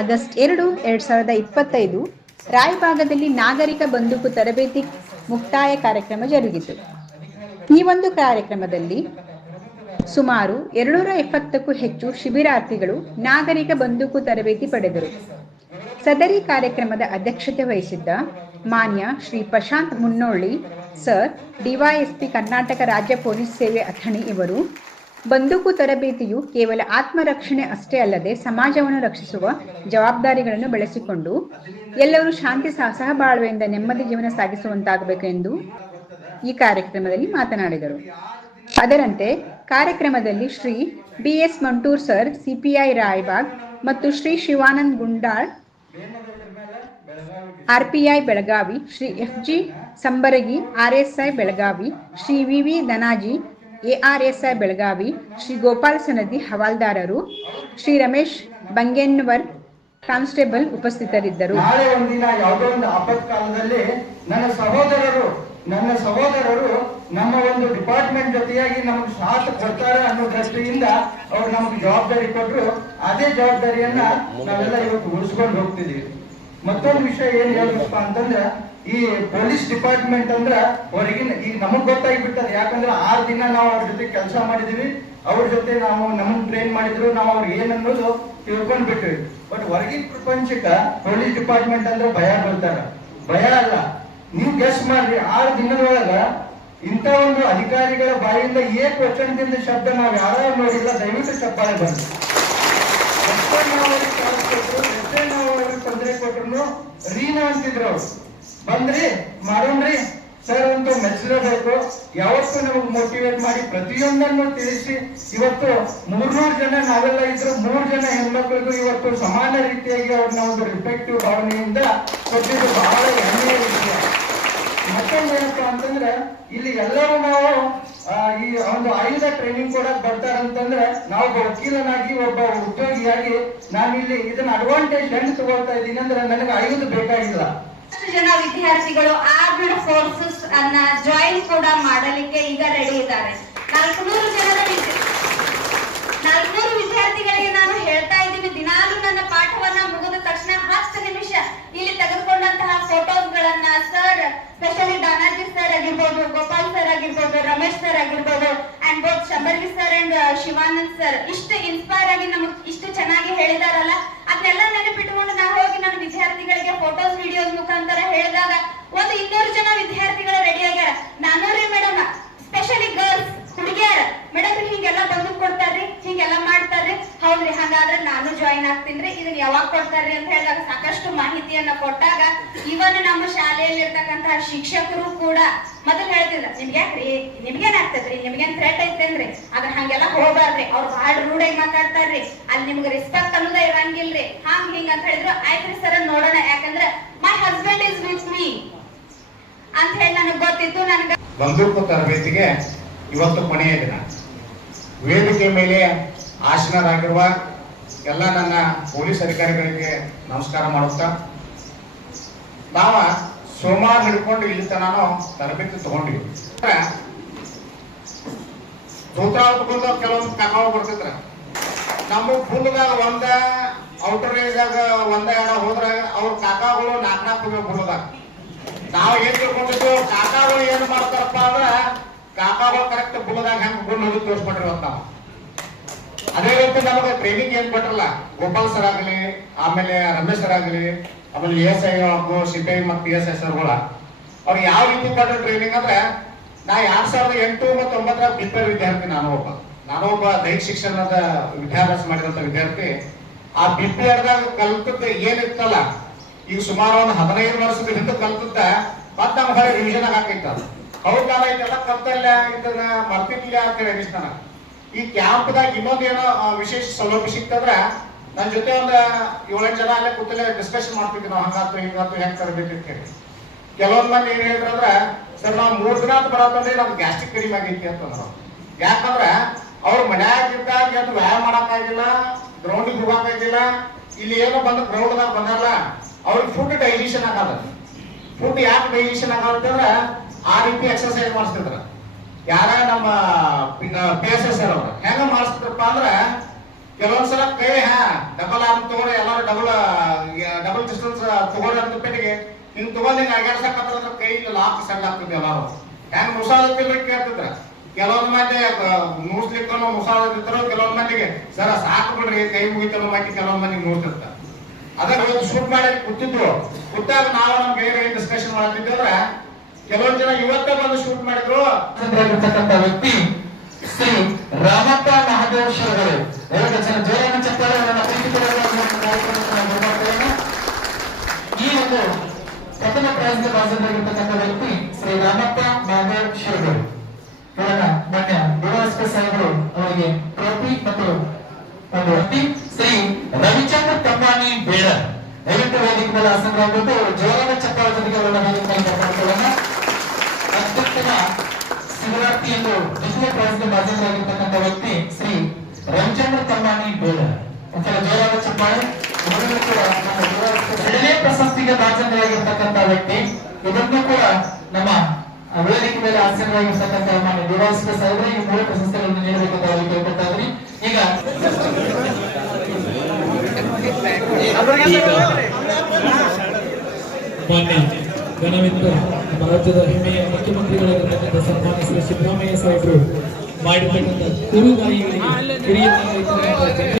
August ಎರಡು, ಎರಡ್ ಸಾವಿರದ ಇಪ್ಪತ್ತೈದು ರಾಯಭಾಗದಲ್ಲಿ ನಾಗರಿಕ ಬಂದೂಕು ತರಬೇತಿ ಮುಕ್ತಾಯ ಕಾರ್ಯಕ್ರಮ ಜರುಗಿತು. ಈ ಒಂದು ಕಾರ್ಯಕ್ರಮದಲ್ಲಿ ಸುಮಾರು ಎರಡುನೂರ ಎಪ್ಪತ್ತಕ್ಕೂ ಹೆಚ್ಚು ಶಿಬಿರಾರ್ಥಿಗಳು ನಾಗರಿಕ ಬಂದೂಕು ತರಬೇತಿ ಪಡೆದರು. ಸದರಿ ಕಾರ್ಯಕ್ರಮದ ಅಧ್ಯಕ್ಷತೆ ವಹಿಸಿದ್ದ ಮಾನ್ಯ ಶ್ರೀ ಪ್ರಶಾಂತ್ ಮುನ್ನೋಳ್ಳಿ, ಸರ್, ಡಿವೈಎಸ್ಪಿ ಕರ್ನಾಟಕ ರಾಜ್ಯ ಪೊಲೀಸ್ ಸೇವೆ ಅಥಣಿ ಇವರು ಬಂದೂಕು ತರಬೇತಿಯು ಕೇವಲ ಆತ್ಮರಕ್ಷಣೆ ಅಷ್ಟೇ ಅಲ್ಲದೆ ಸಮಾಜವನ್ನು ರಕ್ಷಿಸುವ ಜವಾಬ್ದಾರಿಗಳನ್ನು ಬೆಳೆಸಿಕೊಂಡು ಎಲ್ಲರೂ ಶಾಂತಿ ಸಹ ಸಹಬಾಳ್ವೆಯಿಂದ ನೆಮ್ಮದಿ ಜೀವನ ಸಾಗಿಸುವಂತಾಗಬೇಕು ಎಂದು ಈ ಕಾರ್ಯಕ್ರಮದಲ್ಲಿ ಮಾತನಾಡಿದರು. ಅದರಂತೆ ಕಾರ್ಯಕ್ರಮದಲ್ಲಿ Shri B S Mantur sir, CPI Raibag ಮತ್ತು Shri Shivanand Gundal, RPI Belagavi, Shri F G Sambaragi, RSI Belagavi, Shri V V Danaji ARSI Belagavi Shri Gopal Sanadi ಹವಾಲ್ದಾರರು, Shri Ramesh Bangenavar constable ಉಪಸ್ಥಿತರಿದ್ದರು. ನಾಳೆ ಒಂದಿನ ಯಾವುದೋ ಒಂದು ಆಪತ್ಕಾಲದಲ್ಲಿ ನನ್ನ ಸಹೋದರರು ನನ್ನ ಸಹೋದರರು ನಮ್ಮ ಒಂದು ಡಿಪಾರ್ಟ್ಮೆಂಟ್ ಜೊತೆಯಾಗಿ ನಮಗೆ ಸಾಥ್ ಕೊಡ್ತಾರೆ ಅನ್ನೋ ದೃಷ್ಟಿಯಿಂದ ಅವ್ರು ನಮ್ಗೆ ಜವಾಬ್ದಾರಿ ಕೊಟ್ಟರು ಅದೇ ಜವಾಬ್ದಾರಿಯನ್ನ ನಾವೆಲ್ಲ ಇವತ್ತು ಉಳಿಸ್ಕೊಂಡು ಹೋಗ್ತಿದೀವಿ ಮತ್ತೊಂದು ವಿಷಯ ಏನ್ ಹೇಳ್ಬೇಕಪ್ಪ ಅಂತಂದ್ರ ಈ ಪೊಲೀಸ್ ಡಿಪಾರ್ಟ್ಮೆಂಟ್ ಅಂದ್ರ ಹೊರಗಿನ ಈಗ ನಮಗ್ ಗೊತ್ತಾಗ್ಬಿಟ್ಟದ. ಯಾಕಂದ್ರೆ ಆರ್ ದಿನ ನಾವು ಅವ್ರ ಜೊತೆ ಕೆಲಸ ಮಾಡಿದೀವಿ. ಅವ್ರ ಜೊತೆ ನಾವು ನಮಗ್ ಟ್ರೈನ್ ಮಾಡಿದ್ರು. ನಾವು ಅವ್ರಿಗೆ ಏನನ್ನೋದು ತಿಳ್ಕೊಂಡ್ ಬಿಟ್ಟಿವಿ ಬಟ್ ಹೊರಗಿನ ಪ್ರಪಂಚಕ್ಕ ಪೊಲೀಸ್ ಡಿಪಾರ್ಟ್ಮೆಂಟ್ ಅಂದ್ರೆ ಭಯ ಬರ್ತಾರ ಭಯ ಅಲ್ಲ. ನೀವು ಗೆಸ್ ಮಾಡ್ರಿ. ಆರು ದಿನದೊಳಗ ಇಂಥ ಒಂದು ಅಧಿಕಾರಿಗಳ ಬಾಯಿಂದ ಏಕ್ ವಚನದಿಂದ ಶಬ್ದ ನಾವು ಯಾರು ನೋಡಿಲ್ಲ, ದಯವಿಟ್ಟು ಚಪ್ಪಾಳೆ ಬಂದು ತೊಂದರೆ ಕೊಟ್ರು ರೀನಾ ಅಂತಿದ್ರು ಅವ್ರು. ಬಂದ್ರಿ, ಮಾಡೋಣ್ರಿ. ಸರ್ ಅಂತ ಮೆಚ್ಚಲೇಬೇಕು ಯಾವತ್ತೂ ನಮಗೆ ಮೋಟಿವೇಟ್ ಮಾಡಿ ಪ್ರತಿಯೊಂದನ್ನು ತಿಳಿಸಿ. ಇವತ್ತು ಮೂರ್ನೂರು ಜನ ನಾವೆಲ್ಲ ಇದ್ರು ಮೂರು ಜನ ಹೆಣ್ಮಕ್ಳಿಗೂ ಇವತ್ತು ಸಮಾನ ರೀತಿಯಾಗಿ ಅವ್ರನ್ನ ಒಂದು ರಿಫೆಕ್ಟಿವ್ ಭಾವನೆಯಿಂದ ಕೊಟ್ಟಿದ್ದು ಬಹಳ ಹೆಮ್ಮೆಯ ವಿಷಯ. ಮತ್ತೊಂದೇನಪ್ಪ ಅಂತಂದ್ರೆ, ಇಲ್ಲಿ ಎಲ್ಲರೂ ನಾವು ಈ ಒಂದು ಆಯುಧ ಟ್ರೈನಿಂಗ್ ಕೊಡಕ್ ಬರ್ತಾರಂತಂದ್ರೆ, ನಾವು ವಕೀಲನಾಗಿ ಒಬ್ಬ ಉದ್ಯೋಗಿಯಾಗಿ ನಾನಿಲ್ಲಿ ಇದನ್ನ ಅಡ್ವಾಂಟೇಜ್ ಹೆಂಗ್ ತಗೊಳ್ತಾ ಇದ್ದೀನಿ ಅಂದ್ರೆ ನನಗೆ ಆಯುಧ ಬೇಕಾಗಿಲ್ಲ. ಜನ ವಿದ್ಯಾರ್ಥಿಗಳು ಆರ್ಮ್ಡ್ ಫೋರ್ಸಸ್ ಅನ್ನ ಜಾಯಿನ್ ಕೂಡ ಮಾಡಲಿಕ್ಕೆ ಈಗ ರೆಡಿ ಇದ್ದಾರೆ. ನಾಲ್ಕುನೂರು ಜನರ ನಾಲ್ಕುನೂರು ವಿದ್ಯಾರ್ಥಿಗಳಿಗೆ ನಾನು ಹೇಳ್ತಾ ಇದ್ದೀನಿ, ದಿನಾಲು ನನ್ನ ಪಾಠವನ್ನ ಮುಗಿದ ತಕ್ಷಣ ಹತ್ತು ನಿಮಿಷ ಇಲ್ಲಿ ತೆಗೆದುಕೊಂಡಂತಹ ಫೋಟೋಸ್ ಗಳನ್ನ ಸರ್ ಸ್ಪೆಷಲಿ ದಾನಾಜಿ ಸರ್ ಆಗಿರ್ಬೋದು ಗೋಪಾಲ್ ಸರ್ ಆಗಿರ್ಬೋದು ರಮೇಶ್ ಸರ್ ಆಗಿರ್ಬೋದು and both Sambargi sir and Shivanand sir ಇಷ್ಟು ಇನ್ಸ್ಪೈರ್ ಆಗಿ ನಮಗ್ ಇಷ್ಟು ಚೆನ್ನಾಗಿ ಹೇಳಿದಾರಲ್ಲ ಅದನ್ನೆಲ್ಲ ನೆನಪಿಟ್ಟುಕೊಂಡು ನಾವು ಹೋಗಿ ನನ್ನ ವಿದ್ಯಾರ್ಥಿಗಳಿಗೆ ಫೋಟೋಸ್ ವಿಡಿಯೋಸ್ ಮುಖಾಂತರ ಹೇಳಿದಾಗ ಒಂದು ಇನ್ನೂರು ಜನ ವಿದ್ಯಾರ್ಥಿಗಳು ರೆಡಿ ಆಗ್ಯಾರ ನಾನೂರಿ ಮೇಡಮ್ ಸ್ಪೆಷಲಿ ಗರ್ಲ್ಸ್ ಹುಡುಗಿಯರ ಮೇಡಮ್ ಹಿಂಗೆಲ್ಲ ಬಂದು ಕೊಡ್ತಾರ್ರಿ ಹಿಂಗೆಲ್ಲ ಮಾಡ್ತಾರ್ರಿ ಹೌದ್ರಿ ಹಂಗಾದ್ರೆ ನಾನು ಜಾಯಿನ್ ಆಗ್ತೀನ್ರಿ ಇದನ್ನ ಯಾವಾಗ ಕೊಡ್ತಾರ್ರಿ ಅಂತ ಹೇಳಿದಾಗ ಸಾಕಷ್ಟು ಮಾಹಿತಿಯನ್ನ ಕೊಟ್ಟಾಗ ಇವನ್ ನಮ್ಮ ಶಾಲೆಯಲ್ಲಿ ಇರ್ತಕ್ಕಂತಹ ಶಿಕ್ಷಕರು ಕೂಡ ಮೊದಲು ಹೇಳ್ತಿಲ್ಲ ನಿಮ್ಗೆ ಯಾಕ್ರಿ? ನಿಮ್ಗೇನ್ ಆಗ್ತದ್ರಿ ನಿಮ್ಗೇನ್ ಥ್ರೆಟ್ ಐತೇನ್ರಿ? ಅದ್ರ ಹಂಗೆಲ್ಲ ಹೋಗ್ಬಾರ್ದ್ರಿ. ಅವ್ರು ಬಹಳ ರೂಢಾಗಿ ಮಾತಾಡ್ತಾರ್ರಿ. ಅಲ್ಲಿ ನಿಮ್ಗೆ ರೆಸ್ಪೆಕ್ಟ್ ಅನ್ನೋದ ಇರಂಗಿಲ್ರಿ. ಹಂಗ್ ಹಿಂಗ್ ಅಂತ ಹೇಳಿದ್ರು. ಆಯ್ತ್ರಿ ಸರ್ ನೋಡೋಣ. ಯಾಕಂದ್ರೆ my husband is with me ಅಂತ ಹೇಳಿ ನನಗ್ ಗೊತ್ತಿತ್ತು. ನನ್ಗ ಬಂದೂಕು ತರಬೇತಿಗೆ ಇವತ್ತು ಕೊನೆಯ ದಿನ. ವೇದಿಕೆ ಮೇಲೆ ಆಸೀನರಾಗಿರುವ ಎಲ್ಲ ನನ್ನ ಪೊಲೀಸ್ ಅಧಿಕಾರಿಗಳಿಗೆ ನಮಸ್ಕಾರ ಮಾಡುತ್ತಾ ನಾವ ಸೋಮವಾರ ಹಿಡ್ಕೊಂಡು ಇಲ್ಲಿ ತನಕ ತರಬೇತಿ ತಗೊಂಡಿವಿ ತಗೊಂಡು ಕೆಲವೊಂದು ಕಾಕಾವ ಬರ್ತಿದ್ರ, ನಮ್ಮ ಫುಲ್ದಾಗ ಒಂದ ಔಟರ್ ಏರಿಯಾದಾಗ ಒಂದ ಎಡ ಹೋದ್ರ ಅವ್ರ ಕಾಕಾಗಳು ನಾಲ್ಕು ನಾಲ್ಕು ಫುಲ್ದಾಗ ನಾವು ಏನ್ ತಿಳ್ಕೊಂಡಿದ್ದು ಕಾಕಾಗಳು ಏನ್ ಮಾಡ್ತಾರಪ್ಪ ಅಂದ್ರ, ಕಾಕಾಗಳು ಕರೆಕ್ಟ್ ಬುಲ್ಲದಾಗ ಹೆಂಗ್ ಗುಂಡ್ ಹೋಗಿ ತೋರಿಸ್ಬಿಟ್ರಿ ನಾವು ಅದೇ ರೀತಿ ನಮಗೆ ಟ್ರೈನಿಂಗ್ ಏನ್ ಕೊಟ್ರಲ್ಲ, ಗೋಪಾಲ್ ಸರ್ ಆಗಲಿ, ಆಮೇಲೆ ರಮೇಶ್ ಸರ್ ಆಗಲಿ, ಆಮೇಲೆ ಎಸ್ ಐ ಸಿಪಿಐ ಮತ್ತು ಪಿ ಎಸ್ ಐ ಸರ್ಗಳ ಅವ್ರು ಯಾವ ರೀತಿ ಕೊಟ್ಟ ಟ್ರೈನಿಂಗ್ ಅಂದ್ರೆ, ನಾ ಎರಡ್ ಸಾವಿರದ ಎಂಟು ಮತ್ತು ಒಂಬತ್ತರ ಬಿಪ್ಪರ್ ವಿದ್ಯಾರ್ಥಿ ನಾನು ಒಬ್ಬ. ನಾನು ಒಬ್ಬ ದೈಹಿಕ ಶಿಕ್ಷಣದ ವಿದ್ಯಾಭ್ಯಾಸ ಮಾಡಿದಂತ ವಿದ್ಯಾರ್ಥಿ. ಆ ಅರ್ದಾಗ ಕಲ್ತದ್ದು ಏನಿತ್ತಲ್ಲ, ಈಗ ಸುಮಾರು ಒಂದು ಹದಿನೈದು ವರ್ಷದ ಹಿಂದೆ ಕಲ್ತದ್ದ, ಮತ್ತೆ ನಮ್ಗೆ ಹೊರಗೆ ರಿವಿಷನ್ ಹಾಕೈತ ಹೌದಲ್ಲ ಇದೆಲ್ಲ ಕಲ್ತಲ್ಲ ಇದನ್ನ ಮರ್ತಿರ್ಲಿಲ್ಲ ಅಂತ ಹೇಳಿ ಅನಿಸ್ತಾನ ಈ ಕ್ಯಾಂಪ್ದಾಗ ಇನ್ನೊಂದು ಏನೋ ವಿಶೇಷ ಸೌಲಭ್ಯ ಸಿಕ್ತಂದ್ರ ನನ್ನ ಜೊತೆ ಒಂದು ಏಳೆಂಟು ಜನ ಅಲ್ಲೇ ಕೂತಲ್ಲೇ ಡಿಸ್ಕಷನ್ ಮಾಡ್ತಿದ್ವಿ ನಾವು ಹಂಗಾತು ಹಿಂಗಾತು ಹೆಂಗ್ ತರಬೇಕಂತ ಹೇಳಿ ಕೆಲವೊಂದ್ ಮಂದಿ ಏನ್ ಹೇಳಿದ್ರಂದ್ರ, ಸರ್, ನಾವು ಮೂರ್ ದಿನ ಅಂತ ಬರತ್ತಂದ್ರೆ ನಮ್ಗೆ ಗ್ಯಾಸ್ಟ್ರಿಕ್ ಕಡಿಮೆ ಆಗೈತಿ ಅಂತಂದ್ರು ಯಾಕಂದ್ರ ಅವ್ರ ಮನ್ಯಾಗ ಇದ್ದಾಗ ಎದ್ದು ವ್ಯಾಯಾಮ ಮಾಡಕ್ಕಾಗಿಲ್ಲ ಗ್ರೌಂಡಿಗೆ ಹೋಗಕ್ಕಾಗಿಲ್ಲ ಇಲ್ಲಿ ಏನೋ ಬಂದು ಗ್ರೌಂಡ್ದಾಗ ಬಂದಾರಲ್ಲ ಅವ್ರಿಗೆ ಫುಡ್ ಡೈಜೆಷನ್ ಆಗಲ್ಲ. ಫುಡ್ ಯಾಕೆ ಡೈಜೆಷನ್ ಆಗತ್ತಂದ್ರ ಆ ರೀತಿ ಎಕ್ಸರ್ಸೈಸ್ ಮಾಡಿಸ್ತಿದ್ರ. ಯಾರ ನಮ್ಮ ಪಿ ಅವರು? ಹೆಂಗ ಮಾಡಿಸ್ತಿದ್ರಪ್ಪ ಅಂದ್ರ ಕೆಲವೊಂದ್ಸಲ ಕೈ, ಹಾ ಡಬಲ್ ಆರ್ಮ್ ತಗೊಂಡು ಎಲ್ಲಾರು ಡಬಲ್ ಡಬಲ್ ಡಿಸ್ಟೆನ್ಸ್ ತಗೊಳ್ಳಿ ಅಂತ ಪೆಟ್ಟಿಗೆ. ಹಿಂಗ್ ತಗೊಂಡ್ ಹಿಂಗ್ ಅಗಾಡ್ಸಕತ್ರ ಕೈ ಲಾಕ್ ಸೆಟ್ ಆಗ್ತದೆ ಎಲ್ಲಾರು. ಹೆಂಗ್ ಮುಸಾದಿಲ್ಲ ಕೇಳ್ತಿದ್ರ? ಕೆಲವೊಂದ್ ಮಂದಿ ನೂಸ್ಲಿಕ್ಕೂ ಮುಸಾದಿರ್ತಾರೋ ಕೆಲವೊಂದ್ ಮಂದಿಗೆ, ಸರ, ಸಾಕು ಬಿಡ್ರಿ, ಕೈ ಮುಗಿತಲ್ಲ ಮಾಡಿ ಕೆಲವೊಂದ್ ಮಂದಿಗೆ ನೋಡ್ತಿರ್ತಾರ ಅದನ್ನ ಶೂಟ್ ಮಾಡಿ ಕೂತಿದ್ರು. ಕೂತಾಗ ನಾವು ನಮ್ಗೆ ಗೆಳೆಯರಿಗೆ ಡಿಸ್ಕಷನ್ ಮಾಡ್ತಿದ್ದೇವ್ರ ಕೆಲವೊಂದ್ ಜನ ಇವತ್ತ ಬಂದು ಶೂಟ್ ಮಾಡಿದ್ರು. ವ್ಯಕ್ತಿ ಶ್ರೀ ರಾಮಪ್ಪ ಮಹಾದೇವ್ ಶಿರಗಳು ಎರಡು ಜನ ಜೋರನ್ನು ಬರ್ಮಾಡ್ತೇವೆ. ಈ ಒಂದು ಪ್ರಥಮ ಪ್ರೈಸ್ಗೆ ಭಾಜನರಾಗಿರ್ತಕ್ಕಂಥ ವ್ಯಕ್ತಿ ಶ್ರೀ ರಾಮಪ್ಪ ಮಹಾದೇವ್ ಶಿರಗಳು ಇವರನ್ನ ಮಾನ್ಯ ಡಿವೈಎಸ್ಪಿ ಸಾಹೇಬರು ಅವರಿಗೆ ಟ್ರೋಫಿ ಮತ್ತು ಒಂದು ಅತ್ಯುತ್ತಮ ಶಿವರಾತ್ರಿ ಎಂದು ದ್ವಿತೀಯ ಪ್ರೈಸ್ಗೆ ಭಾಜನರಾಗಿರ್ತಕ್ಕಂಥ ವ್ಯಕ್ತಿ ಶ್ರೀ ರವಿಚಂದ್ರ ತಮ್ಮಾನಿ ಬೇಡ. ಒಂಥರ ಜೋರಾದ ಚಪ್ಪಾಳೆ ಎರಡನೇ ಪ್ರಶಸ್ತಿಗೆ ಭಾಜನರಾಗಿರ್ತಕ್ಕಂಥ ವ್ಯಕ್ತಿ ಇದನ್ನು ಕೂಡ ನಮ್ಮ ವೇದಿಕೆ ಮೇಲೆ ಆಸೀನರಾಗಿರ್ತಕ್ಕಂಥ ಮಾನ್ಯ ಡಿವೈಸ್ ಸಾಹೇಬರು ಈ ಮೂರು ಪ್ರಶಸ್ತಿಗಳನ್ನು ನೀಡಬೇಕಂತ ಅವರಿಗೆ ಕೇಳ್ಕೊಳ್ತಾ ಇದ್ದೀನಿ. ಈಗ ಮಾನ್ಯ ನಮ್ಮ ರಾಜ್ಯದ ಹೆಮ್ಮೆಯ ಮುಖ್ಯಮಂತ್ರಿಗಳಾಗಿರ್ತಕ್ಕಂಥ ಸನ್ಮಾನ್ಯ ಶ್ರೀ ಸಿದ್ದರಾಮಯ್ಯ ಸಾಹೇಬರು ಮಾಡಿರ್ತಕ್ಕಂಥ ಕುರುಬಾಯಿಗಳಿಗೆ